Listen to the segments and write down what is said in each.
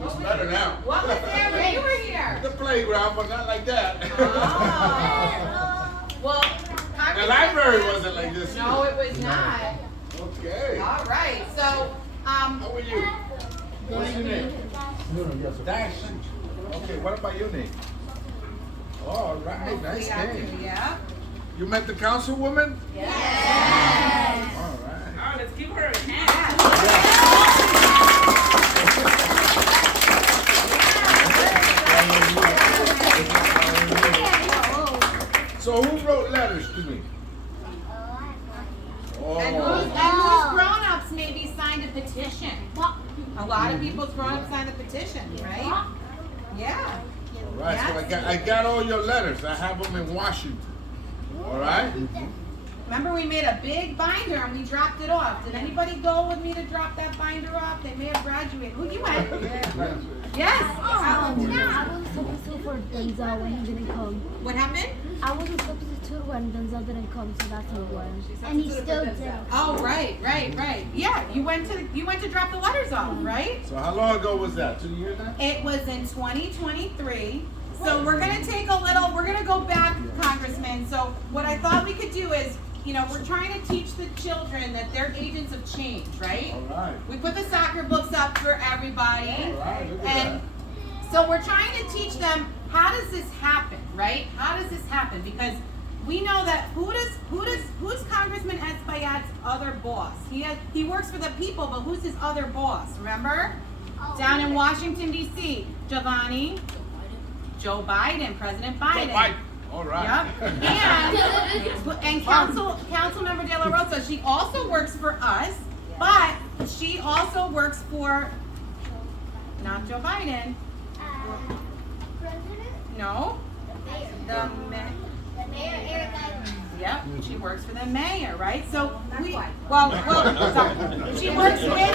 It's better now. What was there when you were here? The playground, but not like that. Oh. Well, The library wasn't like this. no, it was not. Okay. All right. So, How are you? What's your name? Dash. Okay, what about your name? All right, nice name. Yeah. You met the councilwoman? Yes. All right. Oh, let's give her a hand. So who wrote letters to me? And whose grown-ups maybe signed a petition? A lot of people's grown-ups signed a petition, right? Yeah. All right, so I got all your letters. I have them in Washington. All right? Remember we made a big binder and we dropped it off. Did anybody go with me to drop that binder off? They may have graduated. Who you went? Yes. I was substitute for Denzel when he didn't come. What happened? I was a substitute when Denzel didn't come, so that's what it was. And he still did. Oh, right. Yeah, you went to drop the letters off, right? So how long ago was that? 2 years now? It was in 2023. So we're gonna go back, Congressman. So what I thought we could do is, we're trying to teach the children that they're agents of change, right? All right. We put the soccer books up for everybody. All right, look at And so we're trying to teach them, how does this happen, right? How does this happen? Because we know that who's Congressman Espaillat's other boss? He works for the people, but who's his other boss? Remember? Down in Washington D.C. Giovanni, Joe Biden, President Biden. Joe Biden. All right. Yep. And Councilmember De La Rosa, she also works for us, but she also works for not Joe Biden. No. The mayor. Yep, she works for the mayor, right? So she works with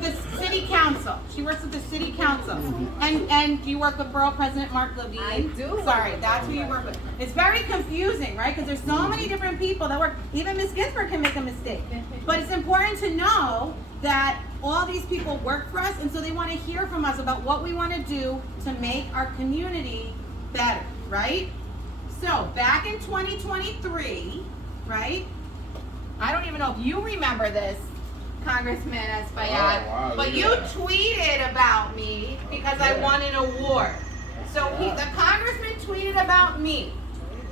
the city council. She works with the city council. And you work with Borough President Mark Levine? I do. Sorry, that's who you work with. It's very confusing, right? Because there's so many different people that work. Even Ms. Ginsburg can make a mistake. But it's important to know that all these people work for us, and so they want to hear from us about what we want to do to make our community better, right? So, back in 2023, right? I don't even know if you remember this, Congressman Espaillat, wow, but you yeah. tweeted about me because I won an award. So, the congressman tweeted about me.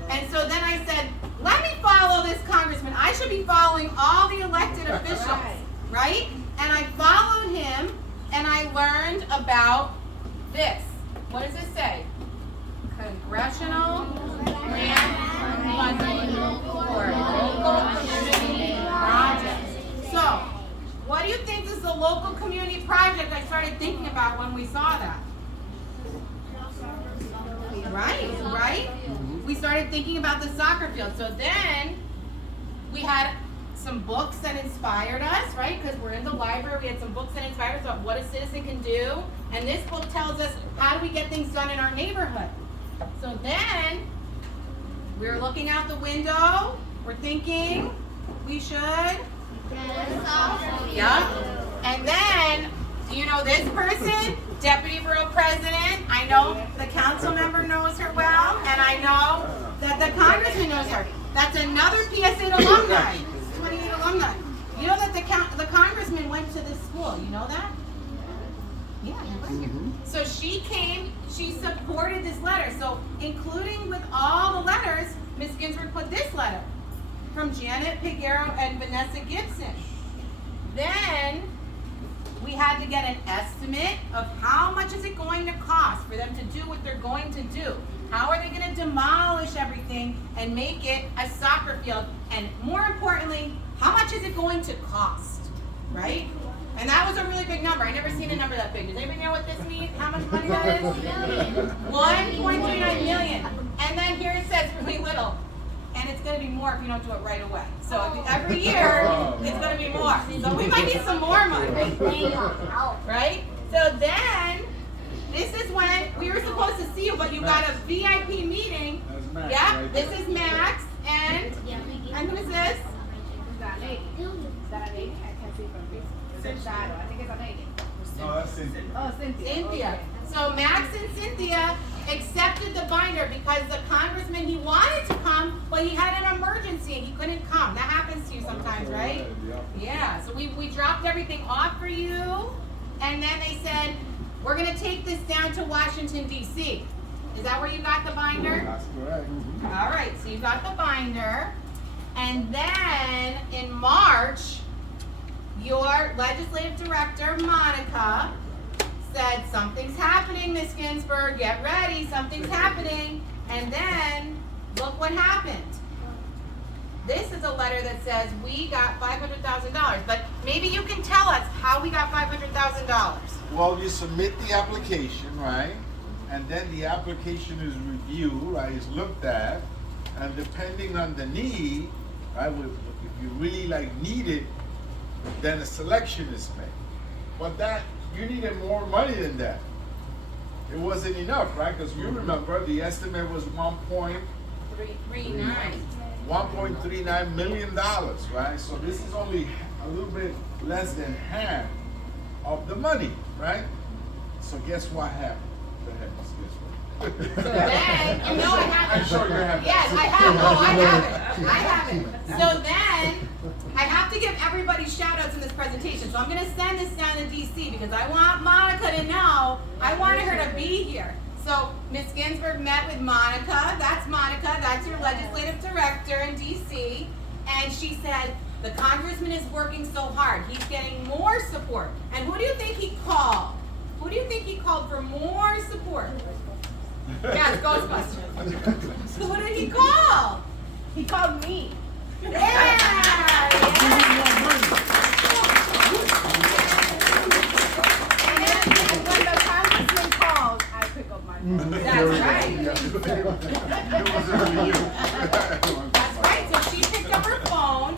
And so then I said, let me follow this congressman. I should be following all the elected officials, right? And I followed him, and I learned about this. What does it say? Congressional grant funding for local community projects. So, what do you think is the local community project I started thinking about when we saw that? Right? We started thinking about the soccer field. So then, we had some books that inspired us, right? Because we're in the library, we had some books that inspired us about what a citizen can do. And this book tells us how do we get things done in our neighborhood. So then, we're looking out the window, we're thinking we should. Yeah. And then, do you know this person? Deputy Borough President. I know the council member knows her well, and I know that the congressman knows her. That's another PSA alumni. 28 alumni. You know that the congressman went to this school. You know that? Yeah, he was here. So she came, she supported this letter. So including with all the letters, Ms. Ginsburg put this letter from Janet Piguero and Vanessa Gibson. Then we had to get an estimate of how much is it going to cost for them to do what they're going to do. How are they going to demolish everything and make it a soccer field? And more importantly, how much is it going to cost, right? And that was a really big number. I never seen a number that big. Does anybody know what this means? How much money that is? 1.39 million. And then here it says really little. And it's going to be more if you don't do it right away. So every year, it's going to be more. So we might need some more money. Right? So then, this is when we were supposed to see you, but you got a VIP meeting. Max, Yeah, right this there. is Max. And who is this? Is that a lady? Is that a lady? I can't see from here. It's a shadow. I think it's a lady. Cynthia. Oh, Cynthia. Cynthia. Okay. So Max and Cynthia accepted the binder because the congressman, he wanted to come, but he had an emergency and he couldn't come. That happens to you sometimes, right? Yeah, so we dropped everything off for you, and then they said, we're gonna take this down to Washington, D.C. Is that where you got the binder? That's correct. All right, so you got the binder. And then in March, your legislative director, Monica, said, something's happening, Ms. Ginsburg, get ready, something's happening. And then, look what happened. This is a letter that says we got $500,000, but maybe you can tell us how we got $500,000. Well, you submit the application, right? And then the application is reviewed, right? Is looked at, and depending on the need, right? If you really need it, then a selection is made. But that you needed more money than that. It wasn't enough, right? Because you remember the estimate was $1.39 million, right? So this is only a little bit less than half of the money, right? So guess what happened? Go ahead, Ms. Ginsburg. So then, you know I have it. I'm sure you have it. Yes, I have. Oh, I have it. I have it. So then, I have to give everybody shout outs in this presentation. So I'm going to send this down to DC because I want Monica to know. I wanted her to be here. So Ms. Ginsburg met with Monica. That's Monica. That's your legislative director in DC. And she said, the congressman is working so hard. He's getting more support. And who do you think he called? Who do you think he called for more support? Yeah, it's Ghostbusters. So who did he call? He called me. Yeah! And when the congressman calls, I pick up my phone. That's right. It wasn't really you. That's right. So she picked up her phone,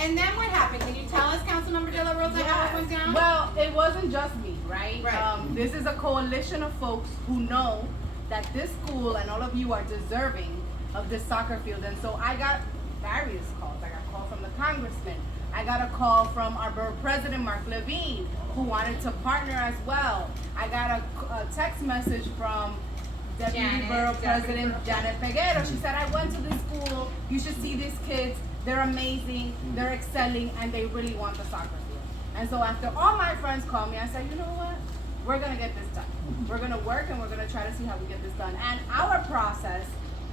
and then what happened? Can you tell us, Councilmember De La Rosa, how it went down? Well, it wasn't just me, right? Right. This is a coalition of folks who know that this school and all of you are deserving of this soccer field. And so I got various calls. I got a call from the congressman. I got a call from our borough president, Mark Levine, who wanted to partner as well. I got a text message from Deputy Borough President Janet Peguero. She said, I went to this school. You should see these kids. They're amazing. They're excelling, and they really want the soccer field. And so after all my friends called me, I said, you know what? We're going to get this done. We're going to work, and we're going to try to see how we get this done. And our process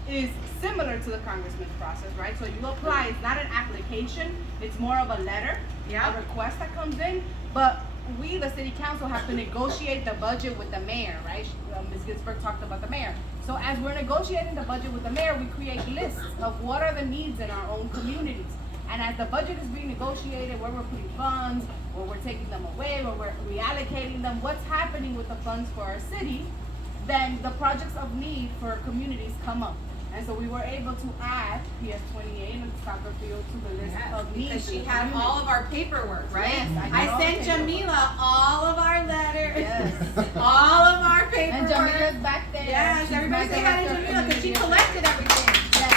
is similar to the congressman's process, right? So you apply. It's not an application. It's more of a letter, a request that comes in. But we, the city council, have to negotiate the budget with the mayor, right? Ms. Ginsburg talked about the mayor. So as we're negotiating the budget with the mayor, we create lists of what are the needs in our own communities. And as the budget is being negotiated, where we're putting funds, where we're taking them away, where we're reallocating them, what's happening with the funds for our city, then the projects of need for communities come up. And so we were able to add PS 28 and the soccer field to the list of needs. Because she in the had community. all of our paperwork, right? Yes, I I got all sent the paperwork. Jamila all of our letters, Yes. all of our paperwork. And Jamila's back there. Yes, She's everybody my say hi to director of Jamila because she community collected everything. Yes.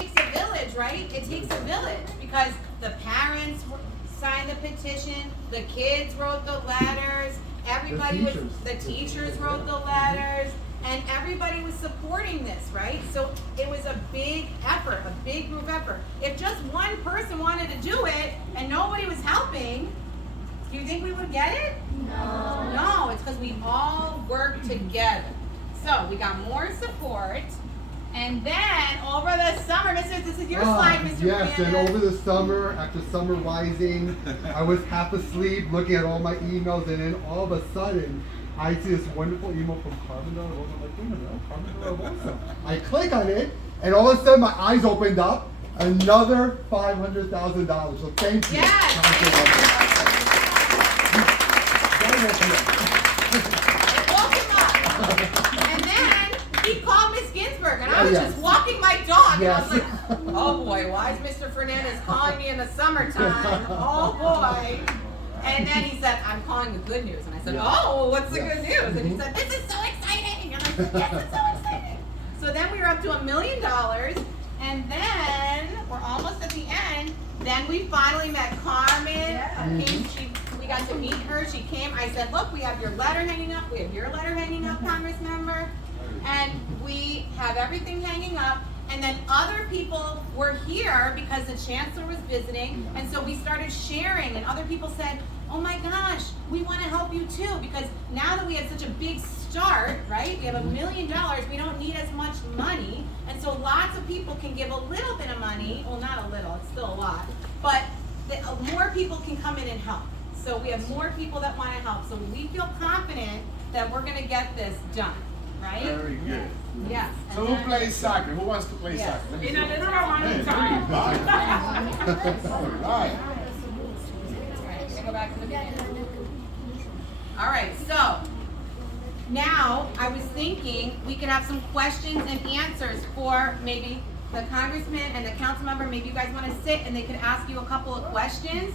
It takes a village, right? It takes a village because the parents signed the petition, the kids wrote the letters, the teachers wrote the letters, and everybody was supporting this, right? So it was a big effort, a big group effort. If just one person wanted to do it and nobody was helping, do you think we would get it? No. No, it's because we all worked together. So we got more support. And then over the summer, this is your slide, Mr. Yes, and Fernandez. over the summer, after summer rising, I was half asleep looking at all my emails, and then all of a sudden, I see this wonderful email from Carmen De La Rosa. I'm like, wait a minute, Carmen De La Rosa. I click on it, and all of a sudden, my eyes opened up. Another $500,000. So thank you. Yes. Woke him up. And then he called Miss Ginsburg, and I was just walking my dog, and I was like, oh boy, why is Mr. Fernandez calling me in the summertime? Oh boy. And then he said, I'm calling the good news. And I said, oh, what's the good news? And he said, this is so exciting. And I said, yes, it's so exciting. So then we were up to $1 million. And then we're almost at the end. Then we finally met Carmen. We got to meet her. She came. I said, look, we have your letter hanging up. We have your letter hanging up, Congress member. And we have everything hanging up. And then other people were here because the chancellor was visiting. And so we started sharing, and other people said, oh my gosh, we want to help you too, because now that we have such a big start, right? We have $1 million, we don't need as much money. And so lots of people can give a little bit of money. Well, not a little, it's still a lot. But more people can come in and help. So we have more people that want to help. So we feel confident that we're going to get this done, right? Very good. Yes. So who plays soccer? Who wants to play Yes. soccer? In a little amount of time. All right. Go back to the beginning. All right, so now I was thinking we could have some questions and answers for maybe the congressman and the council member. Maybe you guys want to sit and they could ask you a couple of questions.